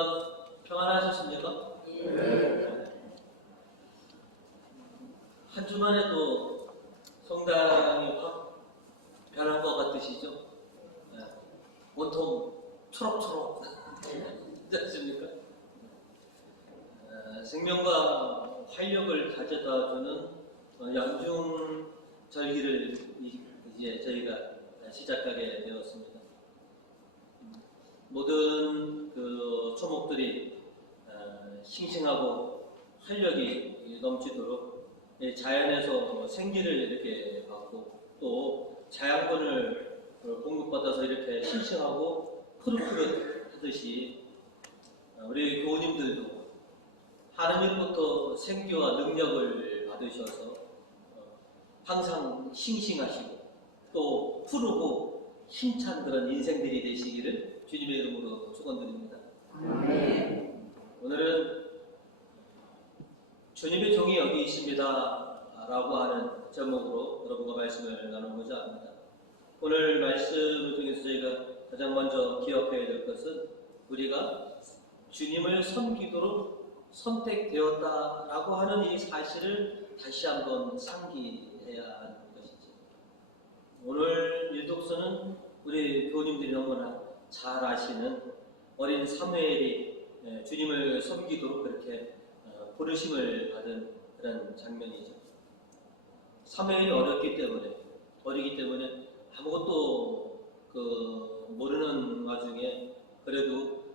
주간 평안하셨습니까? 네. 한 주만에 또 성당이 확 변한 것 같으시죠? 네. 온통 초록초록 그렇지 않습니까? 생명과 활력을 가져다주는 양중 절기를 이제 저희가 시작하게 되었습니다. 모든 그 초목들이 싱싱하고 활력이 넘치도록 자연에서 생기를 이렇게 받고 또 자양분을 공급받아서 이렇게 싱싱하고 푸릇푸릇하듯이 우리 교우님들도 하느님부터 생기와 능력을 받으셔서 항상 싱싱하시고 또 푸르고 힘찬 그런 인생들이 되시기를 주님의 이름으로 축원드립니다. 오늘은 주님의 종이 여기 있습니다 라고 하는 제목으로 여러분과 말씀을 나누고자 합니다. 오늘 말씀을 통해서 저희가 가장 먼저 기억해야 될 것은 우리가 주님을 섬기도록 선택되었다라고 하는 이 사실을 다시 한번 상기해야 하는 것이죠. 오늘 일독서는 우리 교우님들이 너무나 잘 아시는 어린 사무엘이 주님을 섬기도록 그렇게 부르심을 받은 그런 장면이죠. 사무엘이 어리기 때문에 아무것도 모르는 와중에 그래도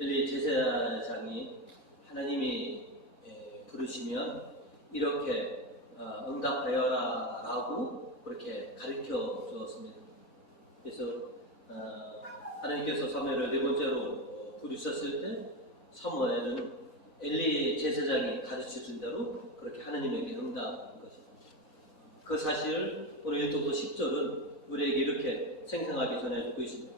엘리 제사장이 하나님이 부르시면 이렇게 응답하여라 라고 그렇게 가르쳐 주었습니다. 그래서 하나님께서 사무엘을 네 번째로 부르셨을 때 사무엘은 엘리 제사장이 가르쳐 준 대로 그렇게 하나님에게 응답한 것입니다. 그 사실을 오늘 1도부터 10절은 우리에게 이렇게 생생하게 전해주고 있습니다.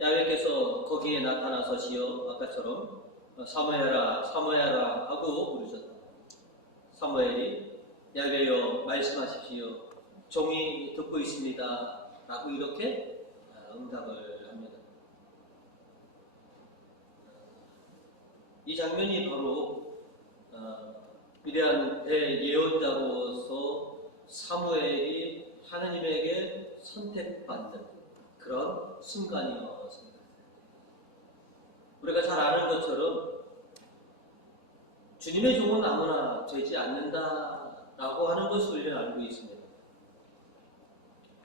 야훼께서 거기에 나타나서시어 아까처럼 사무엘아 사무엘아 하고 부르셨다. 사무엘이 야훼여 말씀하십시오. 종이 듣고 있습니다 라고 이렇게 응답을 합니다. 이 장면이 바로 위대한 대예언자로서 사무엘이 하나님에게 선택받는 그런 순간이었습니다. 우리가 잘 아는 것처럼 주님의 종은 아무나 되지 않는다라고 하는 것을 우리는 알고 있습니다.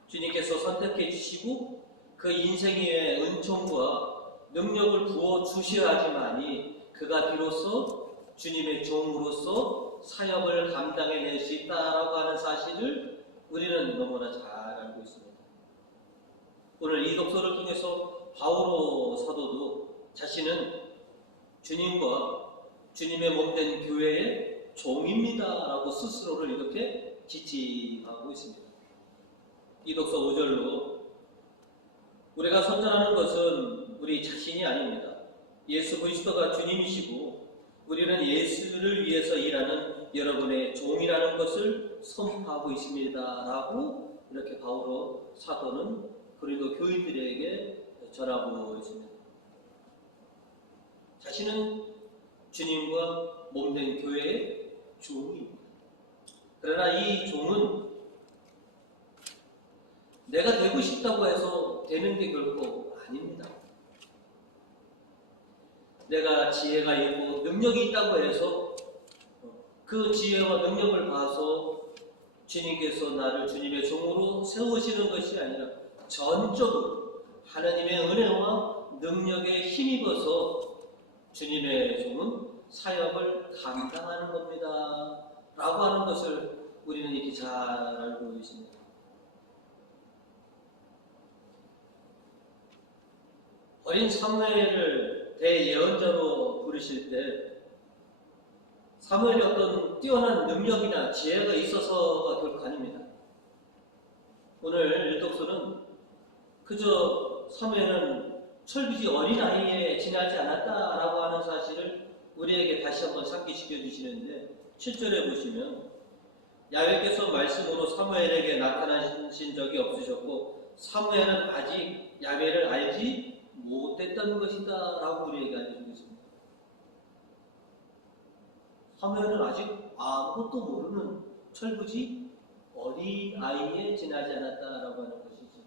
주님께서 선택해 주시고 그 인생 위에 은총과 능력을 부어 주셔야지만이 그가 비로소 주님의 종으로서 사역을 감당해낼 수 있다라고 하는 사실을 우리는 너무나 잘 알고 있습니다. 오늘 이 독서를 통해서 바오로 사도도 자신은 주님과 주님의 몸된 교회의 종입니다 라고 스스로를 이렇게 지칭하고 있습니다. 이 독서 5절로 우리가 선전하는 것은 우리 자신이 아닙니다. 예수 그리스도가 주님이시고 우리는 예수를 위해서 일하는 여러분의 종이라는 것을 선포하고 있습니다 라고 이렇게 바오로 사도는 그리고 교인들에게 전하고 있습니다. 자신은 주님과 몸된 교회의 종입니다. 그러나 이 종은 내가 되고 싶다고 해서 되는 게 결코 아닙니다. 내가 지혜가 있고 능력이 있다고 해서 그 지혜와 능력을 봐서 주님께서 나를 주님의 종으로 세우시는 것이 아니라 전적으로 하나님의 은혜와 능력에 힘입어서 주님의 종은 사역을 감당하는 겁니다 라고 하는 것을 우리는 이렇게 잘 알고 있습니다. 어린 사무엘을 대예언자로 부르실 때 사무엘이 어떤 뛰어난 능력이나 지혜가 있어서가 결코 아닙니다. 오늘 일독서는 그저 사무엘은 철부지 어린아이에 지나지 않았다라고 하는 사실을 우리에게 다시 한번 상기시켜 주시는데 7절에 보시면 야훼께서 말씀으로 사무엘에게 나타나신 적이 없으셨고 사무엘은 아직 야훼를 알지 못했다 됐다는 것이다 라고 우리에게 알려주고 있습니다. 사무엘은 아직 아무것도 모르는 철부지 어린 아이에 지나지 않았다라고 하는 것이죠.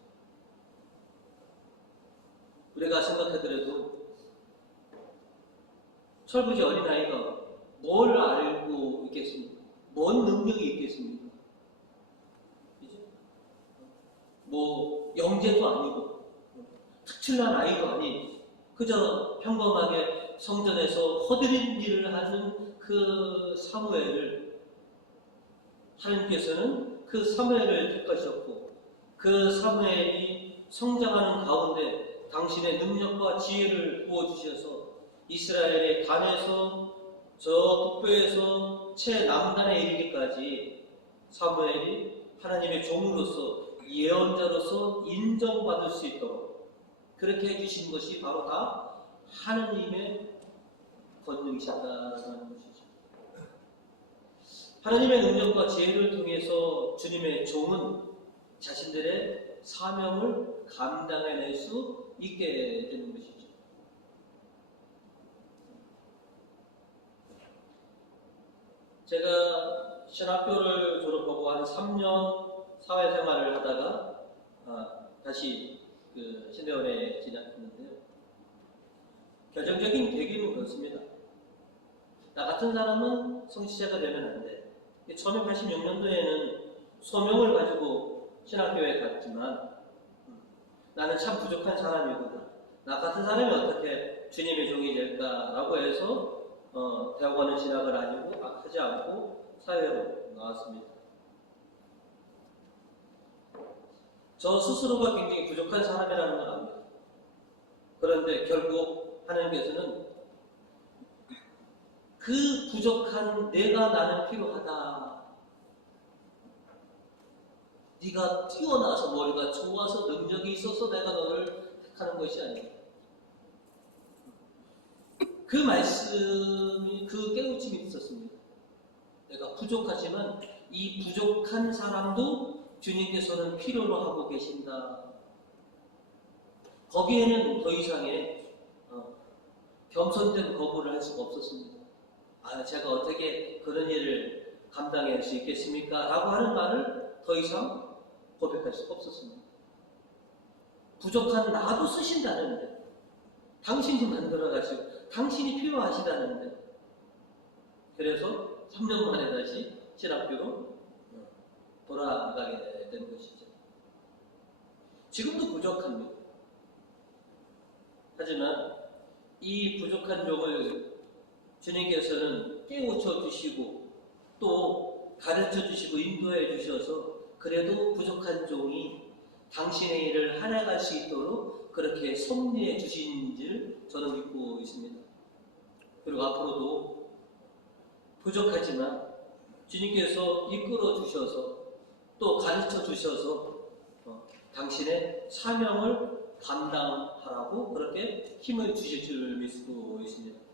우리가 생각하더라도 철부지 어린 아이가 뭘 알고 있겠습니까? 뭔 능력이 있겠습니까? 이제 뭐 영재도 아니고 특출난 아이도 아닌 그저 평범하게 성전에서 허드렛 일을 하는 그 사무엘을 하나님께서는 그 사무엘을 택하셨고 그 사무엘이 성장하는 가운데 당신의 능력과 지혜를 부어주셔서 이스라엘의 단에서 저 북부에서 최남단에 이르기까지 사무엘이 하나님의 종으로서 예언자로서 인정받을 수 있도록 그렇게 해주신 것이 바로 다 하나님의 권능이셨다는 것이죠. 하나님의 능력과 지혜를 통해서 주님의 종은 자신들의 사명을 감당해낼 수 있게 되는 것이죠. 제가 신학교를 졸업하고 한 3년 사회생활을 하다가 다시 그 신대원에 진학했는데요. 결정적인 계기는 그렇습니다. 나 같은 사람은 성취자가 되면 안 돼. 1986년도에는 소명을 가지고 신학교에 갔지만 나는 참 부족한 사람이구나. 나 같은 사람이 어떻게 주님의 종이 될까라고 해서 대학원을 진학을 하지 않고 사회로 나왔습니다. 저 스스로가 굉장히 부족한 사람이라는 걸 압니다. 그런데 결국 하나님께서는 그 부족한 내가 나는 필요하다. 네가 뛰어나서 머리가 좋아서 능력이 있어서 내가 너를 택하는 것이 아니야. 그 말씀이 그 깨우침이 있었습니다. 내가 부족하지만 이 부족한 사람도 주님께서는 필요로 하고 계신다. 거기에는 더 이상의 겸손된 거부를 할 수가 없었습니다. 제가 어떻게 그런 일을 감당할 수 있겠습니까? 라고 하는 말을 더 이상 고백할 수가 없었습니다. 부족한 나도 쓰신다는데 당신이 만들어가지고 당신이 필요하시다는데 그래서 3년 만에 다시 신학교로 돌아가게 되는 것이죠. 지금도 부족합니다. 하지만 이 부족한 종을 주님께서는 깨우쳐 주시고 또 가르쳐 주시고 인도해 주셔서 그래도 부족한 종이 당신의 일을 해나갈 수 있도록 그렇게 섭리해 주신 줄 저는 믿고 있습니다. 그리고 앞으로도 부족하지만 주님께서 이끌어 주셔서 또 가르쳐 주셔서 당신의 사명을 감당하라고 그렇게 힘을 주실 줄 믿고 있습니다.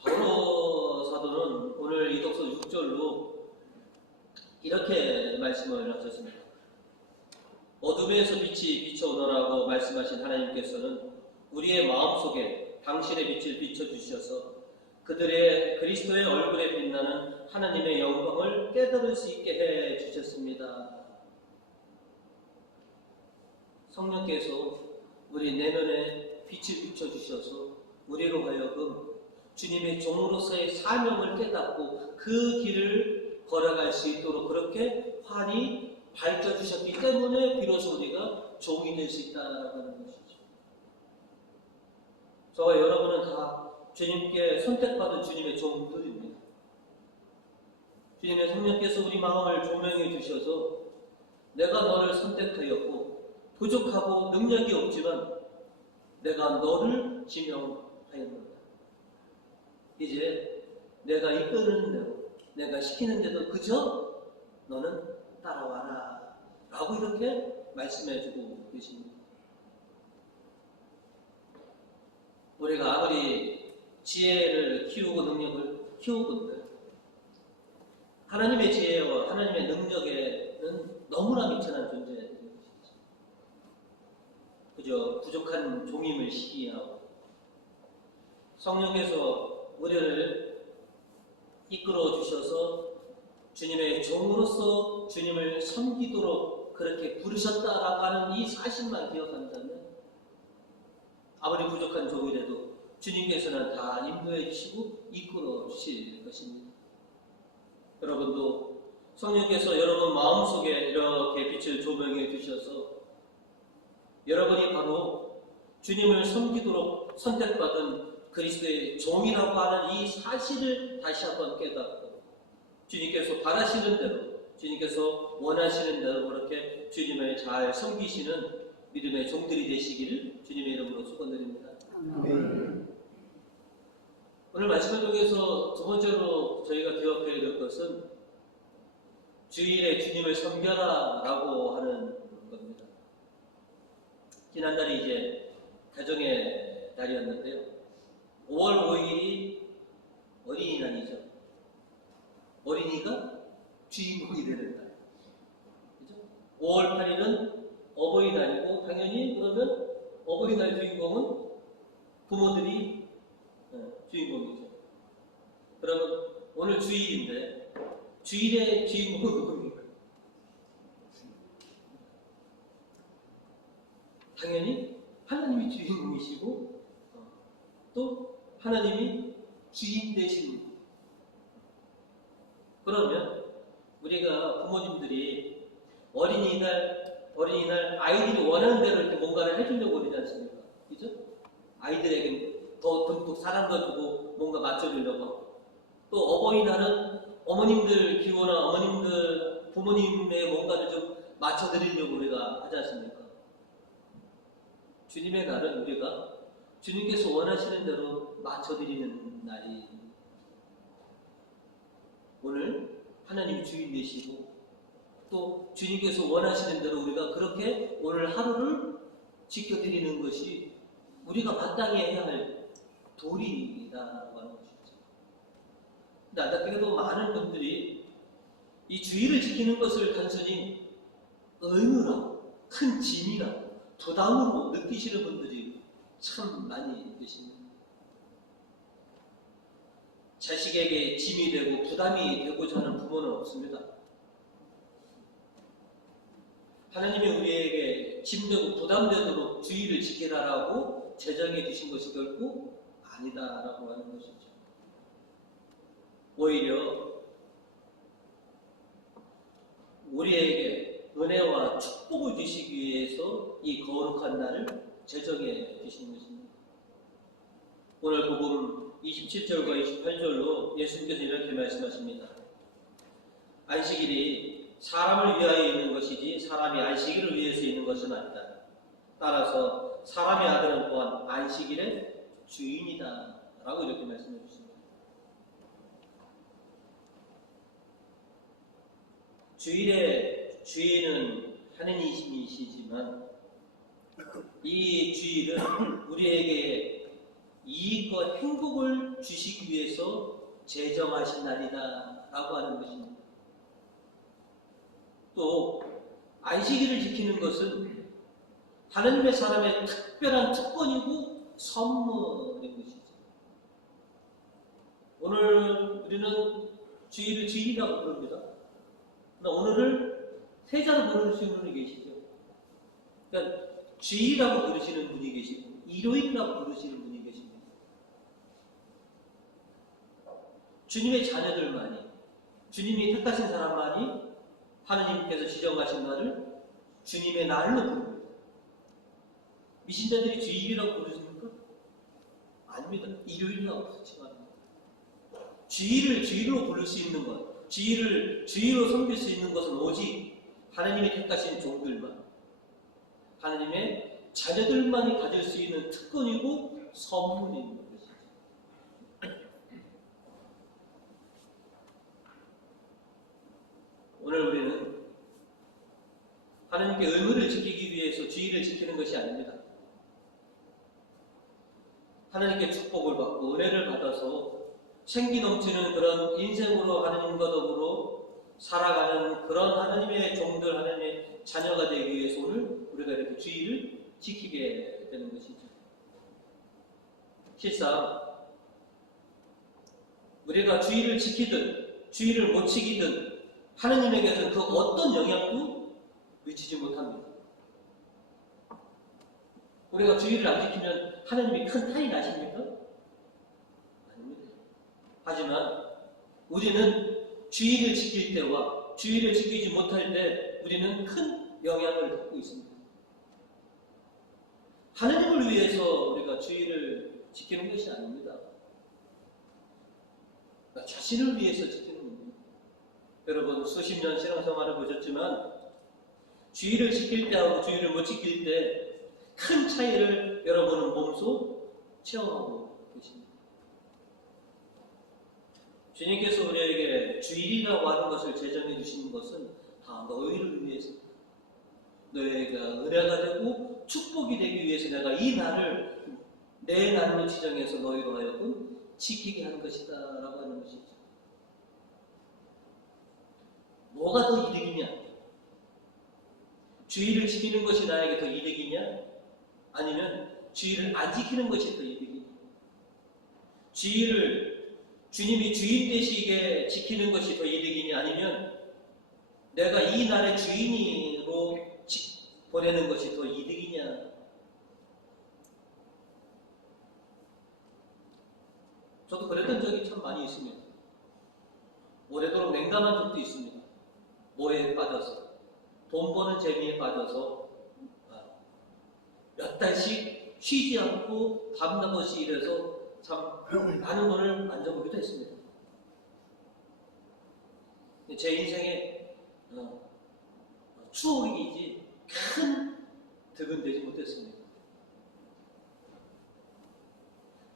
바로 사도는 오늘 이독서 6절로 이렇게 말씀을 하셨습니다. 어둠에서 빛이 비춰오너라고 말씀하신 하나님께서는 우리의 마음속에 당신의 빛을 비춰주셔서 그들의 그리스도의 얼굴에 빛나는 하나님의 영광을 깨달을 수 있게 해주셨습니다. 성령께서 우리 내면에 빛을 비춰주셔서 우리로 하여금 주님의 종으로서의 사명을 깨닫고 그 길을 걸어갈 수 있도록 그렇게 환히 밝혀주셨기 때문에 비로소 우리가 종이 될 수 있다는 것이죠. 저와 여러분은 다 주님께 선택받은 주님의 종들입니다. 주님의 성령께서 우리 마음을 조명해 주셔서 내가 너를 선택하였고 부족하고 능력이 없지만 내가 너를 지명하였노라. 이제 내가 이끄는 대로 내가 시키는 대로 그저 너는 따라와라 라고 이렇게 말씀해주고 계십니다. 우리가 아무리 지혜를 키우고 능력을 키우건들 하나님의 지혜와 하나님의 능력에는 너무나 미천한 존재입니다. 그저 부족한 종임을 시기하고 성령께서 우리를 이끌어 주셔서 주님의 종으로서 주님을 섬기도록 그렇게 부르셨다라고 하는 이 사실만 기억한다면 아무리 부족한 종이라도 주님께서는 다 인도해 주시고 이끌어 주실 것입니다. 여러분도 성령께서 여러분 마음속에 이렇게 빛을 조명해 주셔서 여러분이 바로 주님을 섬기도록 선택받은 그리스도의 종이라고 하는 이 사실을 다시 한번 깨닫고 주님께서 바라시는 대로 주님께서 원하시는 대로 그렇게 주님을 잘 섬기시는 믿음의 종들이 되시기를 주님의 이름으로 축원드립니다. 오늘 말씀을 통해서 두 번째로 저희가 기억해야 될 것은 주일에 주님을 섬겨라 라고 하는 겁니다. 지난달이 이제 가정의 날이었는데요. 5월 5일이 어린이날이죠. 어린이가 주인공이 되는 날. 그죠? 5월 8일은 어버이날이고 당연히 그러면 어버이날 주인공은 부모들이 주인공이죠. 그러면 오늘 주일인데 주일의 주인공은 누굽니까? 당연히 하나님이 주인공이시고 또 하나님이 주인 되신 분. 그러면 우리가 부모님들이 어린이날 아이들이 원하는 대로 이렇게 뭔가를 해주려고 그러지 않습니까? 그죠? 아이들에게 더 듬뿍 사랑도 주고 뭔가 맞춰주려고 하고 또 어버이날은 어머님들 기호나 어머님들 부모님의 뭔가를 좀 맞춰드리려고 우리가 하지 않습니까? 주님의 날은 우리가 주님께서 원하시는 대로 맞춰드리는 날이 오늘 하나님이 주인 되시고 또 주님께서 원하시는 대로 우리가 그렇게 오늘 하루를 지켜드리는 것이 우리가 마땅히 해야 할 도리이다라고 하는 것이죠. 근데 안타깝게도 많은 분들이 이 주의를 지키는 것을 단순히 의무라고 큰 짐이라고 부담으로 느끼시는 분들이 참 많이 계십니다. 자식에게 짐이 되고 부담이 되고자 하는 부모는 없습니다. 하나님이 우리에게 짐되고 부담되도록 주의를 지키라라고 제정해 주신 것이 결코 아니다라고 하는 것이죠. 오히려 우리에게 은혜와 축복을 주시기 위해서 이 거룩한 날을 제정해 주신 것입니다. 오늘 복음 27절과 28절로 예수님께서 이렇게 말씀하십니다. 안식일이 사람을 위하여 있는 것이지 사람이 안식일을 위해서 있는 것은 아니다. 따라서 사람의 아들은 또한 안식일의 주인이다 라고 이렇게 말씀해 주십니다. 주일의 주인은 하느님이시지만 이 주일은 우리에게 이익과 행복을 주시기 위해서 제정하신 날이다 라고 하는 것입니다. 또 안식일을 지키는 것은 하나님의 사람의 특별한 특권이고 선물인 것이죠. 오늘 우리는 주일을 주일이라고 부릅니다. 그러나 오늘을 세자로 부르시는 분이 계시죠. 그러니까 주일이라고 부르시는 분이 계시고 일요일이라고 부르시는 분이 계십니다. 주님의 자녀들만이 주님이 택하신 사람만이 하나님께서 지정하신 날을 주님의 날로 부릅니다. 미신자들이 주일이라고 부르십니까? 아닙니다. 일요일이라고 부르지만 주일을 주일로 부를 수 있는 것, 주일을 주일로 섬길 수 있는 것은 오직 하나님이 택하신 종들만, 하나님의 자녀들만이 가질 수 있는 특권이고 선물인 것이죠. 오늘 우리는 하나님께 의무를 지키기 위해서 주일을 지키는 것이 아닙니다. 하나님께 축복을 받고 은혜를 받아서 생기 넘치는 그런 인생으로 하나님과 더불어 살아가는 그런 하나님의 종들, 하나님의 자녀가 되기 위해서 오늘 우리가 이렇게 주일을 지키게 되는 것이죠. 실상 우리가 주의를 지키든 주의를 못 지키든 하느님에게서는 그 어떤 영향도 미치지 못합니다. 우리가 주의를 안 지키면 하느님이 큰 탈이 나십니까? 아닙니다. 하지만 우리는 주의를 지킬 때와 주의를 지키지 못할 때 우리는 큰 영향을 받고 있습니다. 하느님을 위해서 우리가 주의를 지키는 것이 아닙니다. 나 자신을 위해서 지키는 겁니다. 여러분 수십 년 신앙생활을 보셨지만 주의를 지킬 때하고 주의를 못 지킬 때 큰 차이를 여러분은 몸소 체험하고 계십니다. 주님께서 우리에게 주일이라고 하는 것을 제정해 주시는 것은 다 너희를 위해서입니다. 너희가 은혜가 되고 축복이 되기 위해서 내가 이 날을 내 날로 지정해서 너희로 하여금 지키게 하는 것이다 라고 하는 것이죠. 뭐가 더 이득이냐? 주의를 지키는 것이 나에게 더 이득이냐? 아니면 주의를 안 지키는 것이 더 이득이냐? 주의를 주님이 주인 되시게 지키는 것이 더 이득이냐? 아니면 내가 이 날의 주인으로 보내는 것이 더 이득이냐? 저도 그랬던 적이 참 많이 있습니다. 오래도록 냉담한 적도 있습니다. 뭐에 빠져서, 돈 버는 재미에 빠져서 몇 달씩 쉬지 않고 밤낮없이 일해서 참 많은 돈을 만져보기도 했습니다. 제 인생의 추억이지 큰 득은 되지 못했습니다.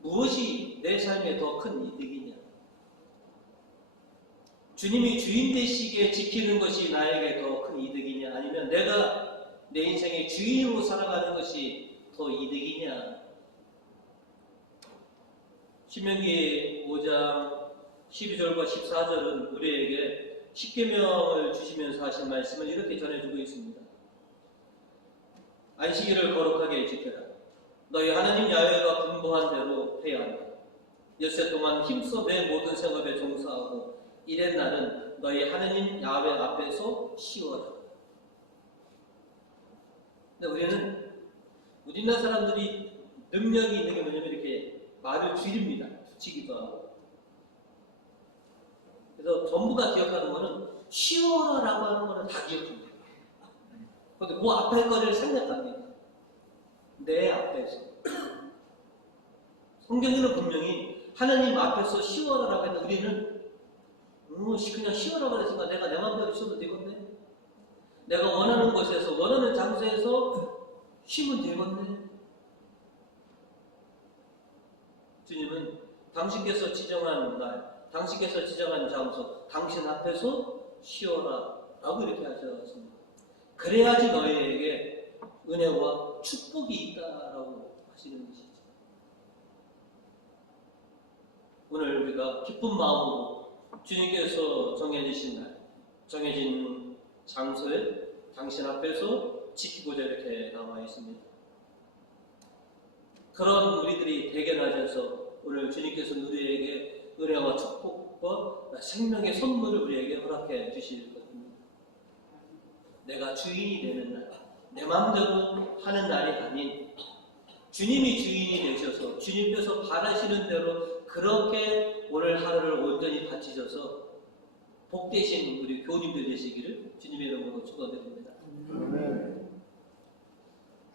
무엇이 내 삶에 더 큰 이득이냐? 주님이 주인 되시게 지키는 것이 나에게 더 큰 이득이냐? 아니면 내가 내 인생의 주인으로 살아가는 것이 더 이득이냐? 신명기 5장 12절과 14절은 우리에게 십계명을 주시면서 하신 말씀을 이렇게 전해주고 있습니다. 안식일을 거룩하게 지켜라. 너희 하나님 야훼가 분부한 대로 해야 한다. 엿새 동안 힘써 내 모든 생업에 종사하고 이랜 날은 너희 하나님 야훼 앞에서 쉬어라. 근데 우리나라 사람들이 능력이 있는 게 뭐냐면 이렇게 말을 줄입니다. 붙이기도 하고. 그래서 전부 다 기억하는 거는 쉬어라라고 하는 거는 다 기억합니다. 그런데 그 앞에 거를 생각합니다. 내 앞에서. 성경에는 분명히 하나님 앞에서 쉬어라라고 했는데 우리는 그냥 쉬어라고 그랬으니까 내가 내 마음대로 쉬어도 되겠네. 내가 원하는 곳에서 원하는 장소에서 쉬면 되겠네. 주님은 당신께서 지정한 날, 당신께서 지정한 장소, 당신 앞에서 쉬어라 라고 이렇게 하셨습니다. 그래야지 너희에게 은혜와 축복이 있다라고 하시는 것이죠. 오늘 우리가 기쁜 마음으로 주님께서 정해주신 날, 정해진 장소에 당신 앞에서 지키고자 이렇게 나와 있습니다. 그런 우리들이 대견하셔서 오늘 주님께서 우리에게 은혜와 축복과 생명의 선물을 우리에게 허락해 주실 것입니다. 내가 주인이 되는 날, 내 마음대로 하는 날이 아닌 주님이 주인이 되셔서 주님께서 바라시는 대로 그렇게 오늘 하루를 온전히 바치셔서 복되신 우리 교우님들 되시기를 주님의 이름으로 축원드립니다.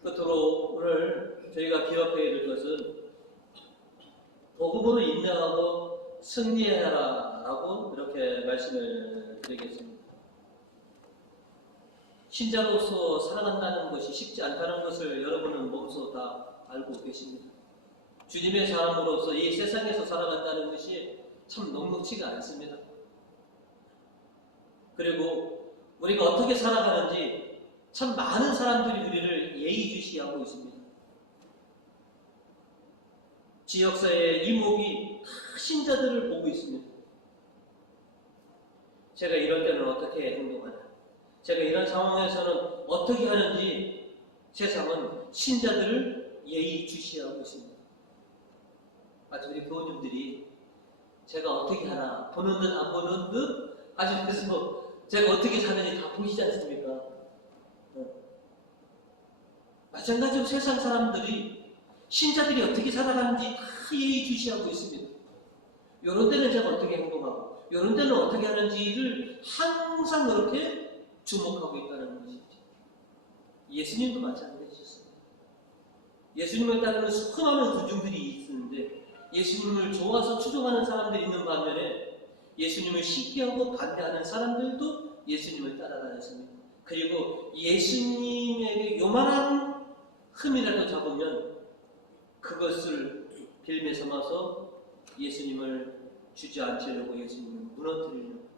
끝으로 오늘 저희가 기억해야 될 것은 복음으로 인내하고 승리해라 라고 이렇게 말씀을 드리겠습니다. 신자로서 살아간다는 것이 쉽지 않다는 것을 여러분은 몸소 다 알고 계십니다. 주님의 사람으로서 이 세상에서 살아간다는 것이 참 녹록지가 않습니다. 그리고 우리가 어떻게 살아가는지 참 많은 사람들이 우리를 예의주시하고 있습니다. 지역사회의 이목이 다 신자들을 보고 있습니다. 제가 이럴 때는 어떻게 행동하나, 제가 이런 상황에서는 어떻게 하는지 세상은 신자들을 예의주시하고 있습니다. 아주 우리 교우님들이 제가 어떻게 하나 보는 듯 안 보는 듯 아주 그래서 제가 어떻게 사는지 다 보시지 않습니까? 마찬가지로 세상 사람들이 신자들이 어떻게 살아가는지 다 예의주시하고 있습니다. 이런 데는 제가 어떻게 행동하고 이런 데는 어떻게 하는지를 항상 그렇게 주목하고 있다는 것이죠. 예수님도 마찬가지였습니다. 예수님을 따르는 수많은 군중들이 있는데 예수님을 좋아서 추종하는 사람들이 있는 반면에 예수님을 시기하고 반대하는 사람들도 예수님을 따라다녔습니다. 그리고 예수님에게 요만한 흠이라도 잡으면 그것을 빌미 삼아서 예수님을 주저앉히려고 예수님을 무너뜨리려고.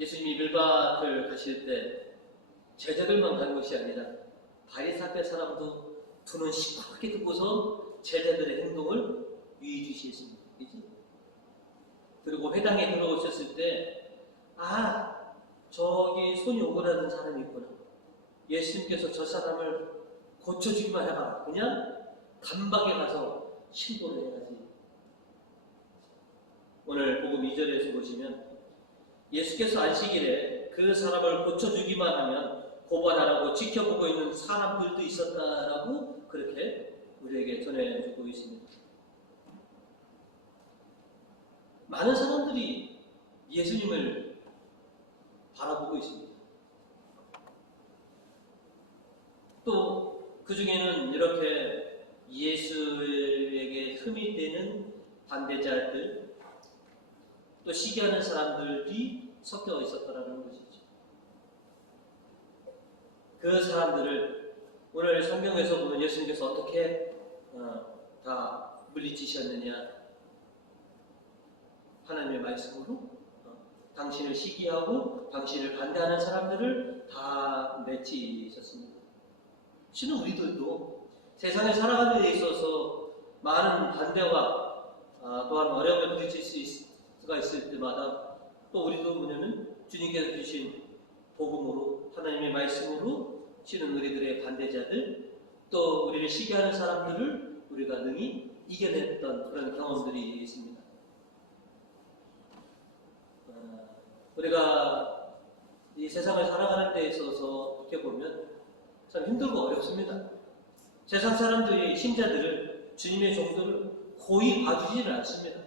예수님이 밀밭을 가실 때 제자들만 간 것이 아니라 바리새파 사람도 두 눈 시커멓게 뜨고서 제자들의 행동을 유의주시했습니다. 그렇지? 그리고 회당에 들어오셨을 때 저기 손이 오그라든 사람이 있구나. 예수님께서 저 사람을 고쳐주기만 해봐. 그냥 단박에 가서 신고를 해야지. 오늘 복음 2절에서 보시면 예수께서 안식일에 그 사람을 고쳐주기만 하면 고발하라고 지켜보고 있는 사람들도 있었다라고 그렇게 우리에게 전해주고 있습니다. 많은 사람들이 예수님을 바라보고 있습니다. 또 그 중에는 이렇게 예수에게 흠이 되는 반대자들, 또 시기하는 사람들이 섞여 있었다는 것이죠. 그 사람들을 오늘 성경에서 보면 예수님께서 어떻게 다 물리치셨느냐. 하나님의 말씀으로 당신을 시기하고 당신을 반대하는 사람들을 다 내치셨습니다. 실은 우리들도 세상에 살아가는 데 있어서 많은 반대와 또한 어려움에 부딪힐 수가 있을 때마다 또 우리도 뭐냐면 주님께서 주신 복음으로 하나님의 말씀으로 실은 우리들의 반대자들 또 우리를 시기하는 사람들을 우리가 능히 이겨냈던 그런 경험들이 있습니다. 우리가 이 세상을 살아가는 데 있어서 어떻게 보면 참 힘들고 어렵습니다. 세상 사람들이 신자들을 주님의 종들을 고이 봐주지는 않습니다.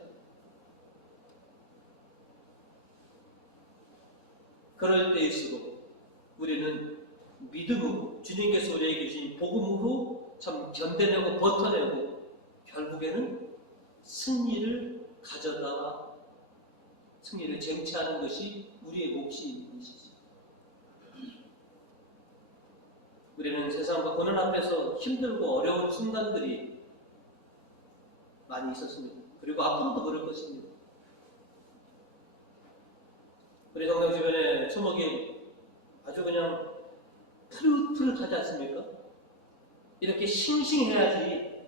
그럴 때일수록 우리는 믿음으로 주님께서 우리에게 주신 복음으로 참 견뎌내고 버텨내고 결국에는 승리를 가져다 승리를 쟁취하는 것이 우리의 몫인 것이죠. 우리는 세상과 고난 앞에서 힘들고 어려운 순간들이 많이 있었습니다. 그리고 앞으로도 그럴 것입니다. 우리 성당 주변에 초목이 아주 그냥 푸릇푸릇하지 않습니까? 이렇게 싱싱해야지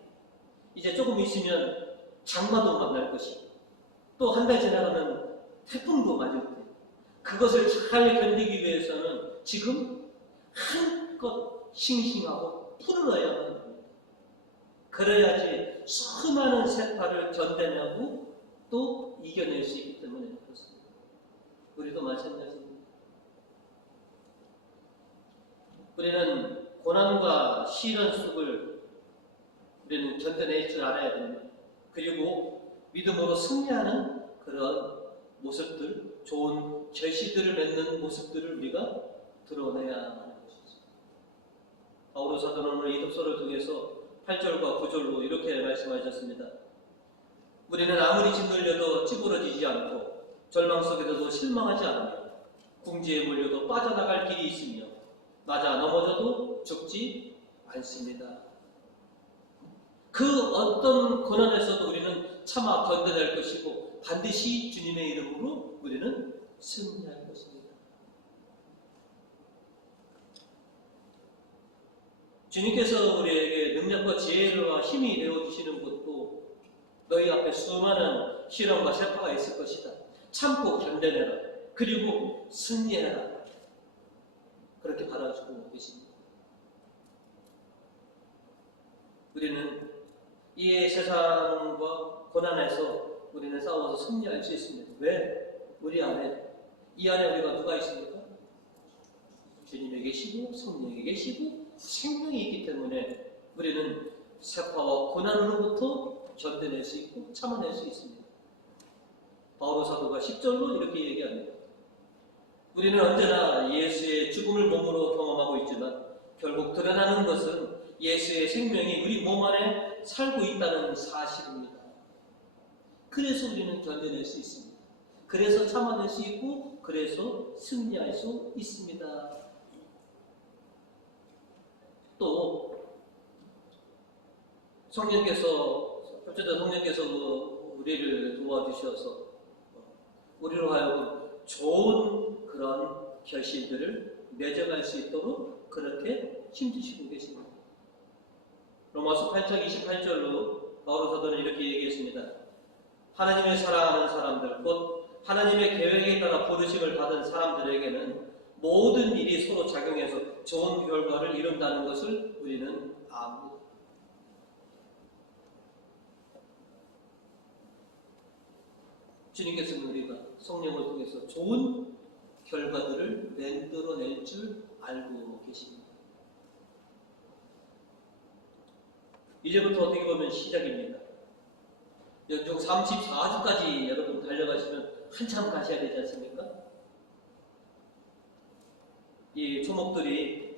이제 조금 있으면 장마도 만날 것이고 또 한 달 지나가면 태풍도 맞을 때 그것을 잘 견디기 위해서는 지금 한껏 싱싱하고 푸르러야 합니다. 그래야지 수많은 세파를 견뎌내고 또 이겨낼 수 있기 때문에 그렇습니다. 우리도 마찬가지입니다. 우리는 고난과 시련 속을 우리는 견뎌낼 줄 알아야 됩니다. 그리고 믿음으로 승리하는 그런 모습들, 좋은 결실들을 맺는 모습들을 우리가 드러내야 하는 것이죠. 바오로 사도는 오늘 이 독서를 통해서 8절과 9절로 이렇게 말씀하셨습니다. 우리는 아무리 짓눌려도 찌부러지지 않고 절망 속에서도 실망하지 않으며 궁지에 몰려도 빠져나갈 길이 있으며 맞아 넘어져도 죽지 않습니다. 그 어떤 고난에서도 우리는 참아 견뎌낼 것이고 반드시 주님의 이름으로 우리는 승리할 것입니다. 주님께서 우리에게 능력과 지혜와 힘이 되어주시는 것도 너희 앞에 수많은 시련과 세파가 있을 것이다. 참고 견뎌내라. 그리고 승리해라. 그렇게 바라주고 계십니다. 우리는 이 세상과 고난에서 우리는 싸워서 승리할 수 있습니다. 왜? 우리 안에, 이 안에 우리가 누가 있습니까? 주님에 계시고 성령에 계시고 생명이 있기 때문에 우리는 세파와 고난으로부터 견뎌낼 수 있고 참아낼 수 있습니다. 바오로 사도가 10절로 이렇게 얘기합니다. 우리는 언제나 예수의 죽음을 몸으로 경험하고 있지만 결국 드러나는 것은 예수의 생명이 우리 몸 안에 살고 있다는 사실입니다. 그래서 우리는 견뎌낼 수 있습니다. 그래서 참아낼 수 있고 그래서 승리할 수 있습니다. 또 성령께서 우리를 도와주셔서 우리로 하여금 좋은 그런 결실들을 맺어갈 수 있도록 그렇게 힘주시고 계십니다. 로마서 8장 28절로 바오로 사도는 이렇게 얘기했습니다. 하나님을 사랑하는 사람들, 곧 하나님의 계획에 따라 부르심을 받은 사람들에게는 모든 일이 서로 작용해서 좋은 결과를 이룬다는 것을 우리는 압니다. 주님께서는 우리가 성령을 통해서 좋은 결과들을 만들어낼 줄 알고 계십니다. 이제부터 어떻게 보면 시작입니다. 연중 34주까지 여러분 달려가시면 한참 가셔야 되지 않습니까? 이 초목들이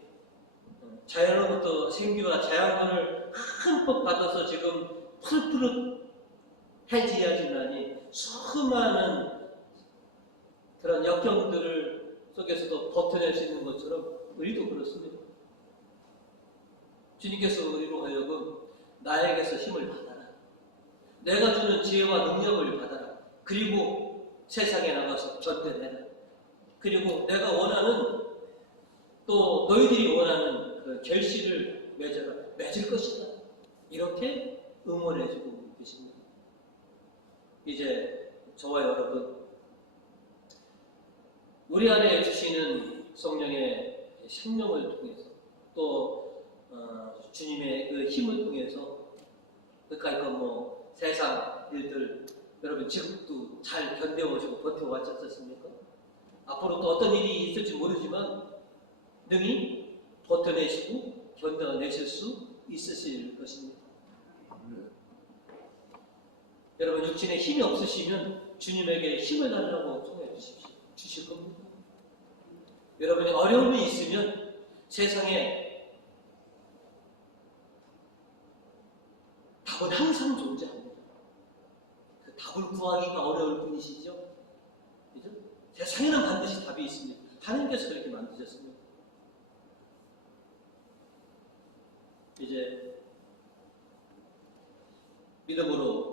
자연으로부터 생기와 자양분을 흠뻑 받아서 지금 푸릇푸릇해지야지만이 수많은 그런 역경들을 속에서도 버텨낼 수 있는 것처럼 우리도 그렇습니다. 주님께서 우리로 하여금 나에게서 힘을 받아라. 내가 주는 지혜와 능력을 받아라. 그리고 세상에 나가서 견뎌내라. 그리고 내가 원하는 또 너희들이 원하는 그 결실을 맺을 것이다. 이렇게 응원해주고 계십니다. 이제 저와 여러분, 우리 안에 주시는 성령의 생명을 통해서 또 주님의 그 힘을 통해서 그러니까 세상 일들 여러분 지금도 잘 견뎌오시고 버텨왔지 않습니까? 앞으로 또 어떤 일이 있을지 모르지만 능히 버텨내시고 견뎌내실 수 있으실 것입니다. 여러분 육신에 힘이 없으시면 주님에게 힘을 달라고 청해 주십시오. 주실 겁니다. 여러분이 어려움이 있으면 세상에 답은 항상 존재합니다. 그 답을 구하기가 어려울 뿐이시죠. 그죠? 세상에는 반드시 답이 있습니다. 하나님께서 그렇게 만드셨습니다. 이제 믿음으로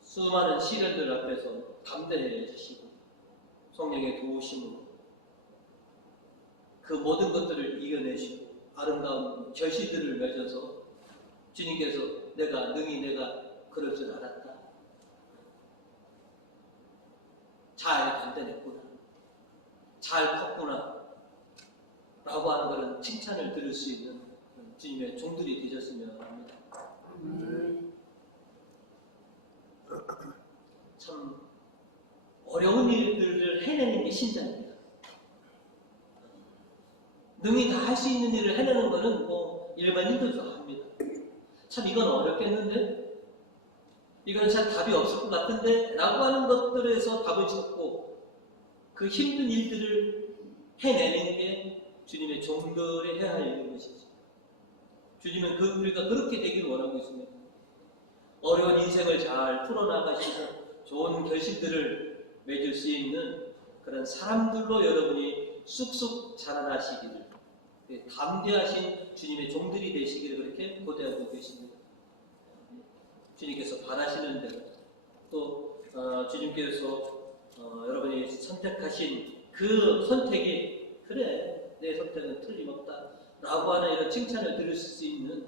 수많은 시련들 앞에서 담대해지시고 성령의 도우심으로 그 모든 것들을 이겨내시고 아름다운 결실들을 맺어서 주님께서 내가 그럴 줄 알았다. 잘 견뎌냈구나. 잘 컸구나. 라고 하는 그런 칭찬을 들을 수 있는 주님의 종들이 되셨으면 합니다. 참 어려운 일들을 해내는 게 신자입니다. 능히 다 할 수 있는 일을 해내는 것은 일반인들도 합니다. 참 이건 어렵겠는데? 이건 참 답이 없을 것 같은데? 라고 하는 것들에서 답을 찾고 그 힘든 일들을 해내는 게 주님의 종들이 해야 할 것이죠. 주님은 우리가 그렇게 되기를 원하고 있습니다. 어려운 인생을 잘 풀어나가시고 좋은 결실들을 맺을 수 있는 그런 사람들로 여러분이 쑥쑥 자라나시기를 담대하신 주님의 종들이 되시기를 그렇게 고대하고 계십니다. 주님께서 바라시는 대로 또 주님께서 여러분이 선택하신 그 선택이 그래 내 선택은 틀림없다 라고 하는 이런 칭찬을 들을 수 있는